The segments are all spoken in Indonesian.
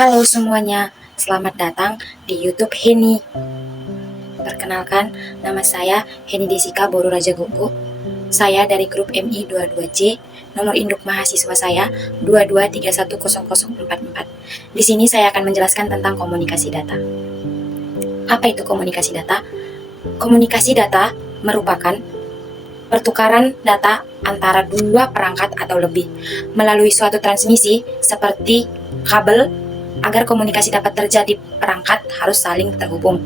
Halo semuanya, selamat datang di YouTube Heni. Perkenalkan, nama saya Heni Desika Boru Raja Goko. Saya dari grup MI 22C, nomor induk mahasiswa saya 22310044. Di sini saya akan menjelaskan tentang komunikasi data. Apa itu komunikasi data? Komunikasi data merupakan pertukaran data antara dua perangkat atau lebih melalui suatu transmisi seperti kabel. Agar komunikasi dapat terjadi, perangkat harus saling terhubung.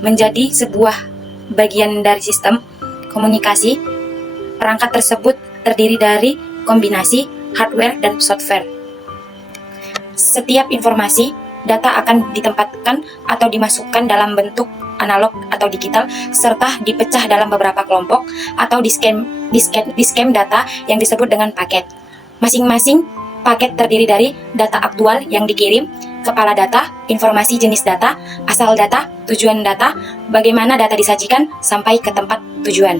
Menjadi sebuah bagian dari sistem komunikasi, perangkat tersebut terdiri dari kombinasi hardware dan software. Setiap informasi, data akan ditempatkan atau dimasukkan dalam bentuk analog atau digital, serta dipecah dalam beberapa kelompok atau diskem data yang disebut dengan paket. Masing-masing paket terdiri dari data aktual yang dikirim, kepala data, informasi jenis data, asal data, tujuan data, bagaimana data disajikan sampai ke tempat tujuan.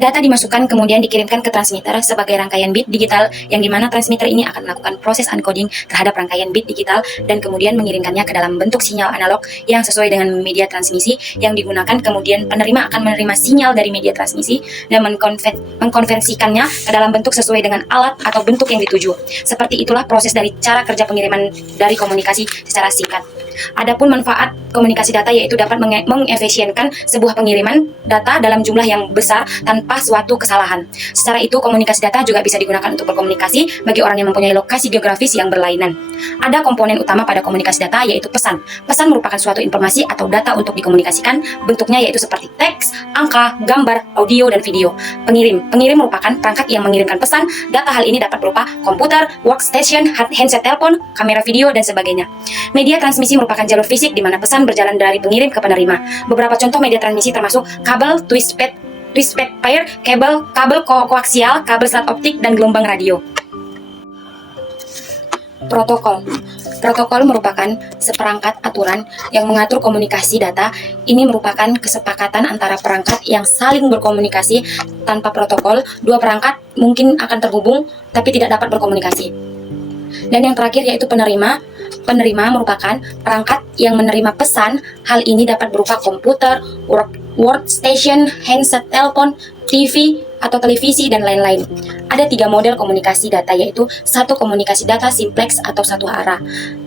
Data dimasukkan kemudian dikirimkan ke transmitter sebagai rangkaian bit digital yang dimana transmitter ini akan melakukan proses encoding terhadap rangkaian bit digital dan kemudian mengirimkannya ke dalam bentuk sinyal analog yang sesuai dengan media transmisi yang digunakan. Kemudian penerima akan menerima sinyal dari media transmisi dan mengkonversikannya ke dalam bentuk sesuai dengan alat atau bentuk yang dituju. Seperti itulah proses dari cara kerja pengiriman dari komunikasi secara singkat. Adapun manfaat komunikasi data yaitu dapat mengefisienkan sebuah pengiriman data dalam jumlah yang besar tanpa suatu kesalahan. Secara itu, komunikasi data juga bisa digunakan untuk berkomunikasi bagi orang yang mempunyai lokasi geografis yang berlainan. Ada komponen utama pada komunikasi data yaitu pesan. Pesan merupakan suatu informasi atau data untuk dikomunikasikan. Bentuknya yaitu seperti teks, angka, gambar, audio, dan video. Pengirim merupakan perangkat yang mengirimkan pesan. Data hal ini dapat berupa komputer, workstation, handset telepon, kamera video, dan sebagainya. Media transmisi merupakan jalur fisik di mana pesan berjalan dari pengirim ke penerima. Beberapa contoh media transmisi termasuk kabel, twist pair, kabel koaksial, kabel serat optik, dan gelombang radio. Protokol merupakan seperangkat aturan yang mengatur komunikasi data. Ini merupakan kesepakatan antara perangkat yang saling berkomunikasi. Tanpa protokol, dua perangkat mungkin akan terhubung tapi tidak dapat berkomunikasi. Dan yang terakhir yaitu penerima. Penerima merupakan perangkat yang menerima pesan. Hal ini dapat berupa komputer, workstation, handset telepon, TV, atau televisi, dan lain-lain. Ada 3 model komunikasi data yaitu satu komunikasi data simplex atau satu arah.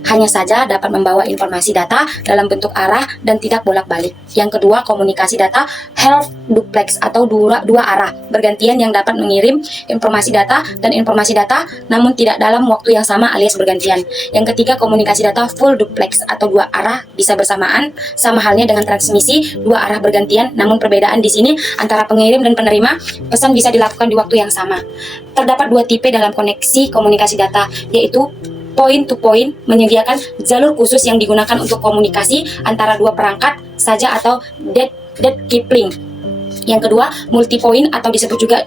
Hanya saja dapat membawa informasi data dalam bentuk arah dan tidak bolak-balik. Yang kedua, komunikasi data half duplex atau dua arah bergantian yang dapat mengirim informasi data dan informasi data namun tidak dalam waktu yang sama alias bergantian. Yang ketiga, komunikasi data full duplex atau 2 arah bisa bersamaan, sama halnya dengan transmisi 2 arah bergantian, namun perbedaan di sini antara pengirim dan penerima pesan bisa dilakukan di waktu yang sama. Terdapat 2 tipe dalam koneksi komunikasi data yaitu point to point, menyediakan jalur khusus yang digunakan untuk komunikasi antara 2 perangkat saja atau dead coupling. Yang kedua, multi point atau disebut juga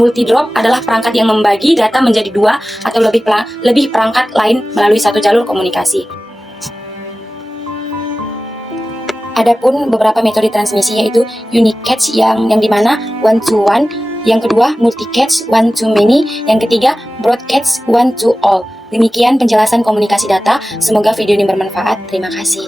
multi drop adalah perangkat yang membagi data menjadi 2 atau lebih perangkat lain melalui satu jalur komunikasi. Adapun beberapa metode transmisi yaitu unicatch yang dimana one to one, yang kedua multicatch one to many, yang ketiga broadcatch one to all. Demikian penjelasan komunikasi data. Semoga video ini bermanfaat. Terima kasih.